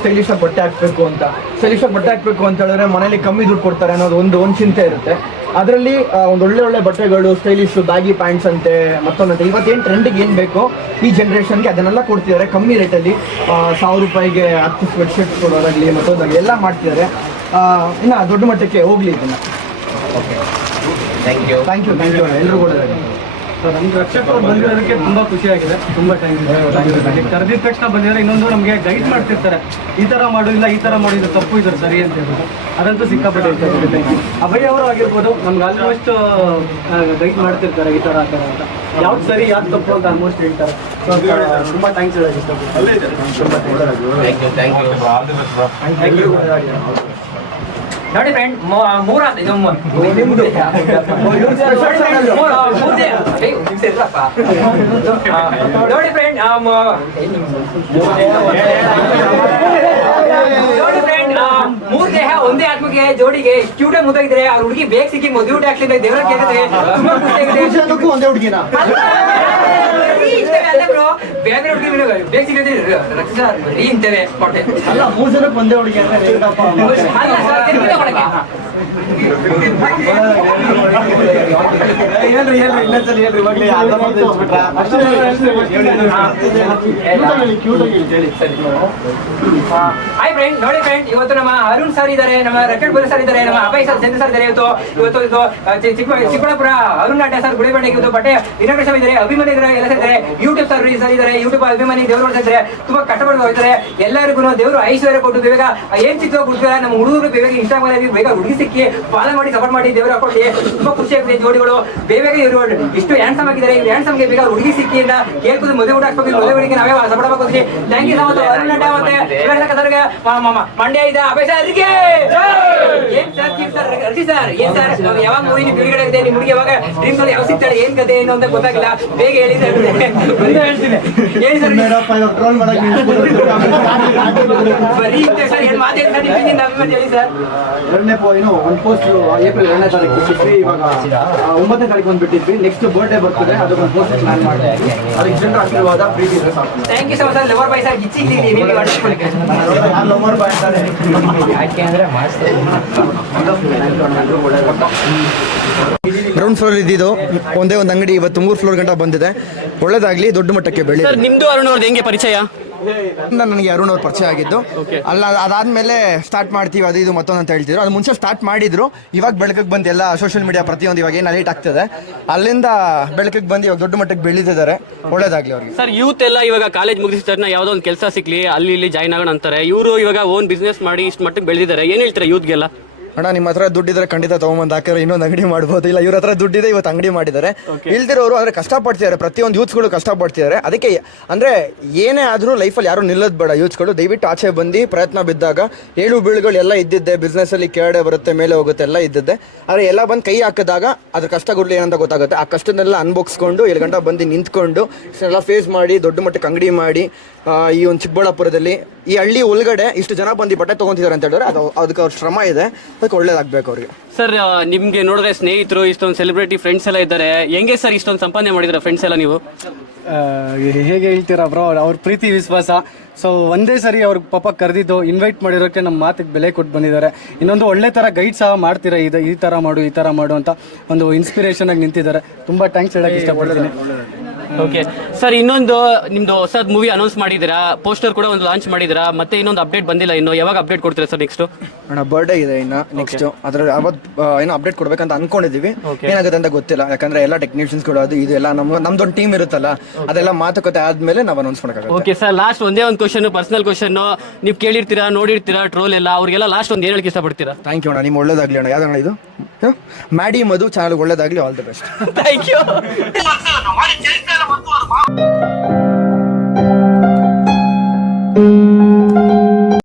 Stylish ಆಗಿ ಬಟ್ಟೆ ಹಾಕ್ಬೇಕು ಅಂತ ಹೇಳಿದ್ರೆ ಮನೇಲಿ ಕಮ್ಮಿ ದುಡ್ಡು ಕೊಡ್ತಾರೆ ಅನ್ನೋದು ಒಂದು ಚಿಂತೆ ಇರುತ್ತೆ. ಅದರಲ್ಲಿ ಒಂದು ಒಳ್ಳೆ ಬಟ್ಟೆಗಳು, ಸ್ಟೈಲಿಶ್ ಬ್ಯಾಗಿ ಪ್ಯಾಂಟ್ಸ್ ಅಂತೆ, ಮತ್ತೊಂದಂತೆ ಇವತ್ತೇನು ಟ್ರೆಂಡಿಗೆ ಏನು ಬೇಕೋ ಈ ಜನ್ರೇಷನ್ಗೆ ಅದನ್ನೆಲ್ಲ ಕೊಡ್ತಿದ್ದಾರೆ ಕಮ್ಮಿ ರೇಟಲ್ಲಿ. 1000 ರೂಪಾಯಿಗೆ 10 ಸ್ವೆಟ್ ಶರ್ಟ್ಸ್ ಕೊಡೋದಾಗಲಿ ಮತ್ತೊಂದಾಗಲಿ ಎಲ್ಲ ಮಾಡ್ತಿದ್ದಾರೆ. ಇನ್ನು ದೊಡ್ಡ ಮಟ್ಟಕ್ಕೆ ಹೋಗ್ಲಿ ಇದನ್ನು. ಓಕೆ, ಥ್ಯಾಂಕ್ ಯು ಎಲ್ಲರೂ ಕೂಡ. ನಮ್ಗೆ ರಕ್ಷಕರು ಬಂದಿರೋದಕ್ಕೆ ತುಂಬಾ ಖುಷಿಯಾಗಿದೆ. ತುಂಬಾ ಥ್ಯಾಂಕ್ಸ್. ಕರೆದಿದ ತಕ್ಷಣ ಬಂದಿದ್ದಾರೆ. ಇನ್ನೊಂದು ನಮಗೆ ಗೈಡ್ ಮಾಡ್ತಿರ್ತಾರೆ, ಈ ತರ ಮಾಡು, ಇಲ್ಲ ಈ ತರ ಮಾಡು, ಇದು ತಪ್ಪು, ಇದ್ದಾರೆ ಸರಿ ಅಂತ ಹೇಳ್ಬೋದು. ಅದಂತೂ ಸಿಕ್ಕಾಪಟ್ಟೆ ಇಷ್ಟ. ಅಭಯ್ ಅವರು ಆಗಿರ್ಬೋದು, ನಮ್ಗೆ ಆಲ್ಮೋಸ್ಟ್ ಗೈಡ್ ಮಾಡ್ತಿರ್ತಾರೆ ಈ ತರ ಆ ಥರ ಅಂತ, ಯಾವ್ದು ಸರಿ ಯಾವ್ದು ತಪ್ಪು ಅಂತ ಆಲ್ಮೋಸ್ಟ್ ಹೇಳ್ತಾರೆ. ತುಂಬಾ ಥ್ಯಾಂಕ್ಸ್ ಹೇಳೋಕೆ ನೋಡಿ ಫ್ರೆಂಡ್, ಮೂರ ಇದು ನಿಮ್ದು ನೋಡಿ ಫ್ರೆಂಡ್, ಮೂರ್ ದೇಹ ಒಂದೇ ಆತ್ಮಗೆ ಜೋಡಿಗೆ ಕ್ಯೂಟೇ ಮುದ್ದಾಗಿದ್ರೆ ಅವ್ರ ಹುಡುಗಿ ಬೇಗ ಸಿಕ್ಕಿ ಮದುವೆ ಊಟ ಹಾಕ್ಲಿಲ್ಲ ದೇವರ ಕೇಳಿದ್ರೆ ತುಂಬಾ ಖುಷಿಯಾಗಿದೆ. ಒಂದೇ ಹುಡುಗಿನ ಅಲ್ಲ ಬ್ರೋ, ಬೇರೆ ಹುಡುಗಿ ಬೇಗ ಸಿಕ್ಕಿದ್ರೆ ರೀ ಇಂತೇವೆ ಕೊಟ್ಟೆ ಅಲ್ಲ. 3 ಜನಕ್ಕೆ ಒಂದೇ ಹುಡುಗಿ ಅಂದ್ರೆ ಅಲ್ಲ ಸರ್, ತಿರುಗಿ ತಗೊಳಕ್ಕೆ ಹಾಯ್ ಫ್ರೆಂಡ್. ನೋಡಿ ಫ್ರೆಂಡ್, ಇವತ್ತು ನಮ್ಮ ಅರುಣ್ ಸರ್ ಇದ್ದಾರೆ, ನಮ್ಮ ರಕೆಟ್ ಬರು ಸರ್ ಇದ್ದಾರೆ, ನಮ್ಮ ಅಭಯ್ ಸರ್, ಚಂದ್ರ ಸರ್ ಇದ್ದಾರೆ. ಇವತ್ತು ಚಿಕ್ಕಬಳ್ಳಾಪುರ ಅರುಣ್ ನಾಟ್ಯ ಸರ್, ಗುಡಿಬಂಡೆ ಇವತ್ತು ಬಟ್ಟೆ ಇನಾಗ್ರೇಷನ್ ಇದ್ದಾರೆ. ಅಭಿಮಾನಿ ಎಲ್ಲ ಇದ್ದಾರೆ, ಯೂಟ್ಯೂಬ್ ಸರ್ ಇದ್ದಾರೆ, ಯೂಟ್ಯೂಬ್ ಅಭಿಮಾನಿ ದೇವರು ಇದ್ದಾರೆ. ತುಂಬಾ ಕಷ್ಟಪಟ್ಟು ಹೋಗ್ತಾರೆ. ಎಲ್ಲರಿಗೂ ದೇವರು ಐಶ್ವರ್ಯ ಕೊಟ್ಟು ಬೇಗ ಏನ್ ಸಿಕ್ತೋ ಕೊಡ್ತಾರೆ. ನಮ್ಮ ಹುಡುಗರು ಬೇಗ ಇನ್ಸ್ಟಾಗ್ರಾಮ್ ಬೇಗ ಹುಡುಗಿ ಸಿಕ್ಕಿ ಫಾಲೋ ಮಾಡಿ ಸಪೋರ್ಟ್ ಮಾಡಿ ದೇವರು ಹಾಕೊಳ್ಳಿ. ತುಂಬಾ ಖುಷಿ ಆಗ್ತದೆ ಜೋಡಿಗಳು. ಬೇಗ ಇವರು ಇಷ್ಟು ಹ್ಯಾಂಡ್ಸಮ್ ಆಗಿದ್ದಾರೆ. ಇವ್ರು ಹ್ಯಾಂಡ್ಸಮ್ಗೆ ಬೇಗ ಹುಡುಗಿ ಸಿಕ್ಕಿ ಅಂತ ಕೇಳ್ಕೊಂಡು ಮದುವೆ ಊಟ ಹಾಕ್ಬೇಕು. ಮದುವೆ ಹುಡುಗಿ ನಾವೇ ಸಪೋರ್ಟ್ ಹಾಕೋದ್ರಿ. Thank you so much Arun ನಾಟ್ಯ ಮತ್ತೆ ಮಂಡ್ಯ ಇದೆ ಅಭಯ್ ಸರ್. ಏನ್ ಸರ್ ಅರ್ಜಿ ಸರ್, ಏನ್ ಸರ್ ಯಾವಾಗ ಮೂವಿ ನೀವು ಬಿಡುಗಡೆ ಆಗಿದೆ? ನಿಮ್ಮ ಹುಡುಗಿ ಯಾವಾಗ ಡ್ರೀಮ್ಸ್ ಅಲ್ಲಿ ಯಾವ ಸಿಗ್ತಾಳೆ, ಏನ್ ಕತೆ ಏನು ಅಂತ ಗೊತ್ತಾಗಿಲ್ಲ. ಬೇಗ ಹೇಳಿ ಸರ್. ಹೇಳ್ತೀನಿ ಹೇಳಿ ಸರ್. ಬರೀ ಸರ್ ಏನ್ ಮಾತಾಡ್ತಾರೆ ನಿಮ್ಮಿಂದ ಅಭಿಮಾನಿ ಹೇಳಿ ಸರ್. ಒಂದು ಪೋಸ್ಟ್ ಏಪ್ರಿಲ್ 2ನೇ ತಾರೀಕು ಬಿಟ್ಟಿದ್ವಿ. ಇವಾಗ 9ನೇ ತಾರೀಕು ಒಂದು ಬಿಟ್ಟಿದ್ವಿ. ನೆಕ್ಸ್ಟ್ ಬರ್ಡೇ ಬರ್ತದೆ, ಅದಕ್ಕೊಂದು ಪೋಸ್ಟ್ ಪ್ಲಾನ್ ಮಾಡಿದ್ವಿ. ಅದಕ್ಕೆ ಜನರ ಆಶೀರ್ವಾದ ಪ್ರೀತಿ ಇದೆ ಸಾಕು. Thank you so much sir. Lover boy sir ಗಿಚ್ಚಿದ್ದೀವಿ ಲವರ್ ಬಾಯ್ ಅಂತಾರೆ. ಯಾಕೆ ಅಂದ್ರೆ ಗ್ರೌಂಡ್ ಫ್ಲೋರ್ ಇದ್ದಿದ್ದು ಒಂದೇ ಒಂದು ಅಂಗಡಿ ಇವತ್ತು 3 ಫ್ಲೋರ್ ಗಂಟ ಬಂದಿದೆ. ಒಳ್ಳೇದಾಗ್ಲಿ, ದೊಡ್ಡ ಮಟ್ಟಕ್ಕೆ ಬೆಳಿ. ಸರ್, ನಿಮ್ದು ಅರುಣ್ ಅವ್ರದ್ದು ಹೆಂಗೆ ಪರಿಚಯ? ನನಗೆ ಅರುಣ್ ಅವ್ರು ಪರಿಚಯ ಆಗಿದ್ದು. ಅಲ್ಲ, ಅದಾದ್ಮೇಲೆ ಸ್ಟಾರ್ಟ್ ಮಾಡ್ತೀವಿ ಅದು ಇದು ಮತ್ತೊಂದು ಅಂತ ಹೇಳ್ತಿದ್ರು. ಅದು ಮುಂಚೆ ಸ್ಟಾರ್ಟ್ ಮಾಡಿದ್ರು. ಇವಾಗ ಬೆಳಕಿಗೆ ಬಂದು ಎಲ್ಲ ಸೋಷಿಯಲ್ ಮೀಡಿಯಾ ಪ್ರತಿಯೊಂದು ಇವಾಗ ಏನು ಲೇಟ್ ಆಗ್ತದೆ, ಅಲ್ಲಿಂದ ಬೆಳಕಿಗೆ ಬಂದು ಇವಾಗ ದೊಡ್ಡ ಮಟ್ಟಕ್ಕೆ ಬೆಳೀತಿದ್ದಾರೆ. ಒಳ್ಳೇದಾಗ್ಲಿ ಅವ್ರಿಗೆ. ಸರ್, ಯೂತ್ ಎಲ್ಲ ಇವಾಗ ಕಾಲೇಜ್ ಮುಗಿಸಿದ ತಕ್ಷಣ ಯಾವುದೋ ಒಂದು ಕೆಲಸ ಸಿಕ್ಲಿ, ಅಲ್ಲಿ ಇಲ್ಲಿ ಜಾಯ್ನ್ ಆಗೋಣ ಅಂತಾರೆ. ಇವರು ಇವಾಗ ಓನ್ ಬಿಸ್ನೆಸ್ ಮಾಡಿ ಇಷ್ಟು ಮಟ್ಟಕ್ಕೆ ಬೆಳೆದಿದ್ದಾರೆ. ಏನು ಹೇಳ್ತಾರೆ ಯೂತ್ಗೆಲ್ಲ? ಅಣ್ಣ, ನಿಮ್ಮ ಹತ್ರ ದುಡ್ಡಿದ್ರೆ ಖಂಡಿತ ತಗೊಂಬಂದು ಹಾಕಿದ್ರೆ ಇನ್ನೊಂದು ಅಂಗಡಿ ಮಾಡ್ಬೋದು. ಇಲ್ಲ, ಇವ್ರ ಹತ್ರ ದುಡ್ಡಿದೆ, ಇವತ್ತು ಅಂಗಡಿ ಮಾಡಿದ್ದಾರೆ. ಇಲ್ದಿರೋರು ಆದರೆ ಕಷ್ಟಪಡ್ತಿದ್ದಾರೆ. ಪ್ರತಿಯೊಂದು ಯೂತ್ಸ್ಗಳು ಕಷ್ಟಪಡ್ತಿದ್ದಾರೆ. ಅದಕ್ಕೆ ಅಂದರೆ ಏನೇ ಆದರೂ ಲೈಫಲ್ಲಿ ಯಾರು ನಿಲ್ಲೋದು ಬೇಡ. ಯೂತ್ಸ್ಗಳು ದಯವಿಟ್ಟು ಆಚೆ ಬಂದು ಪ್ರಯತ್ನ ಬಿದ್ದಾಗ ಏಳು ಬೀಳುಗಳು ಎಲ್ಲ ಇದ್ದಿದ್ದೆ. ಬಿಸ್ನೆಸ್ಸಲ್ಲಿ ಕೆಳಗಡೆ ಬರುತ್ತೆ, ಮೇಲೆ ಹೋಗುತ್ತೆ, ಎಲ್ಲ ಇದ್ದಿದ್ದೆ. ಆದರೆ ಎಲ್ಲ ಬಂದು ಕೈ ಹಾಕಿದಾಗ ಅದ್ರ ಕಷ್ಟಗಳು ಏನಂತ ಗೊತ್ತಾಗುತ್ತೆ. ಆ ಕಷ್ಟನೆಲ್ಲ ಅನ್ಭೋಗಿಸ್ಕೊಂಡು 7 ಗಂಟೆ ಬಂದು ನಿಂತ್ಕೊಂಡು ಇಷ್ಟೆಲ್ಲ ಫೇಸ್ ಮಾಡಿ ದೊಡ್ಡ ಮಟ್ಟಕ್ಕೆ ಅಂಗಡಿ ಮಾಡಿ ಈ ಒಂದು ಚಿಕ್ಕಬಳ್ಳಾಪುರದಲ್ಲಿ ಈ ಹಳ್ಳಿ ಒಳಗಡೆ ಇಷ್ಟು ಜನ ಬಂದು ಬಟ್ಟೆ ತೊಗೊತಿದ್ದಾರೆ ಅಂತ ಹೇಳಿದ್ರೆ ಅದಕ್ಕೆ ಅವ್ರ ಶ್ರಮ ಇದೆ. ಅದಕ್ಕೆ ಒಳ್ಳೇದಾಗಬೇಕು ಅವ್ರಿಗೆ. ಸರ್, ನಿಮಗೆ ನೋಡಿದ್ರೆ ಸ್ನೇಹಿತರು, ಇಷ್ಟೊಂದು ಸೆಲೆಬ್ರಿಟಿ ಫ್ರೆಂಡ್ಸ್ ಎಲ್ಲ ಇದ್ದಾರೆ. ಹೆಂಗೆ ಸರ್ ಇಷ್ಟೊಂದು ಸಂಪಾದನೆ ಮಾಡಿದ್ರೆ ಫ್ರೆಂಡ್ಸ್ ಎಲ್ಲ ನೀವು? ಹೇಗೆ ಹೇಳ್ತೀರಾ ಬ್ರೋ, ಅವ್ರ ಪ್ರೀತಿ ವಿಶ್ವಾಸ. ಸೊ ಒಂದೇ ಸರಿ ಅವ್ರಿಗೆ ಪಾಪ ಕರೆದಿದ್ದು ಇನ್ವೈಟ್ ಮಾಡಿರೋಕ್ಕೆ ನಮ್ಮ ಮಾತಿಗೆ ಬೆಲೆ ಕೊಟ್ಟು ಬಂದಿದ್ದಾರೆ. ಇನ್ನೊಂದು ಒಳ್ಳೆ ಥರ ಗೈಡ್ ಸಹ ಮಾಡ್ತೀರಾ, ಈ ಥರ ಮಾಡು ಈ ಥರ ಮಾಡು ಅಂತ ಒಂದು ಇನ್ಸ್ಪಿರೇಷನ್ ಆಗಿ ನಿಂತಿದ್ದಾರೆ. ತುಂಬ ಥ್ಯಾಂಕ್ಸ್ ಹೇಳಕ್ಕೆ ಇಷ್ಟಪಡ್ತೀನಿ. ಓಕೆ ಸರ್, ಇನ್ನೊಂದು ನಿಮ್ದು ಹೊಸದ್ ಮೂವಿ ಅನೌನ್ಸ್ ಮಾಡಿದ್ದೀರಾ, ಪೋಸ್ಟರ್ ಕೂಡ ಒಂದು ಲಾಂಚ್ ಮಾಡಿದ್ದೀರಾ, ಮತ್ತೆ ಇನ್ನೊಂದು ಅಪ್ಡೇಟ್ ಬಂದಿಲ್ಲ. ಇನ್ನು ಯಾವಾಗ ಅಪ್ಡೇಟ್ ಕೊಡ್ತೀರಾ ಸರ್? ನೆಕ್ಸ್ಟ್ ಅಣ್ಣ ಬರ್ಡೇ ಇದೆ ಇನ್ನು ನೆಕ್ಸ್ಟ್. ಅದ್ರ ಅವತ್ತು ಏನೋ ಅಪ್ಡೇಟ್ ಕೊಡ್ಬೇಕಂತ ಅನ್ಕೊಂಡಿದೀವಿ. ಏನಾಗುತ್ತೆ ಅಂತ ಗೊತ್ತಿಲ್ಲ. ಯಾಕಂದ್ರೆ ಎಲ್ಲ ಟೆಕ್ನಿಷಿಯನ್ಸ್ಗಳು ಅದು ಇದು ಎಲ್ಲ ನಮ್ದೊಂದು ಟೀಮ್ ಇರುತ್ತಲ್ಲ, ಅದೆಲ್ಲ ಮಾತುಕತೆ ಆದ್ಮೇಲೆ ನಾವು ಅನೌನ್ಸ್ ಮಾಡೋಕ್ಕಾಗುತ್ತೆ. ಓಕೆ ಸರ್, ಲಾಸ್ಟ್ ಒಂದೇ ಒಂದು ಕ್ವಶನ್, ಪರ್ಸನಲ್ ಕ್ವಶನ್. ನೀವು ಕೇಳಿರ್ತೀರಾ, ನೋಡಿರ್ತೀರಾ ಟ್ರೋಲ್ ಎಲ್ಲ, ಅವ್ರಿಗೆಲ್ಲ ಲಾಸ್ಟ್ ಒಂದು ಏನು ಹೇಳಕ್ಕೆ ಇಷ್ಟಪಡ್ತೀರಾ? ಥ್ಯಾಂಕ್ ಯು ಅಣ್ಣ, ನಿಮ್ಗೆ ಒಳ್ಳೇದಾಗ್ಲಿ ಅಣ್ಣ. ಯಾವ್ದಣ್ಣ ಇದು? ಮ್ಯಾಡಿ ಮಧು ಚಾನಲ್ ಒಳ್ಳೇದಾಗ್ಲಿ. All the best. Thank you.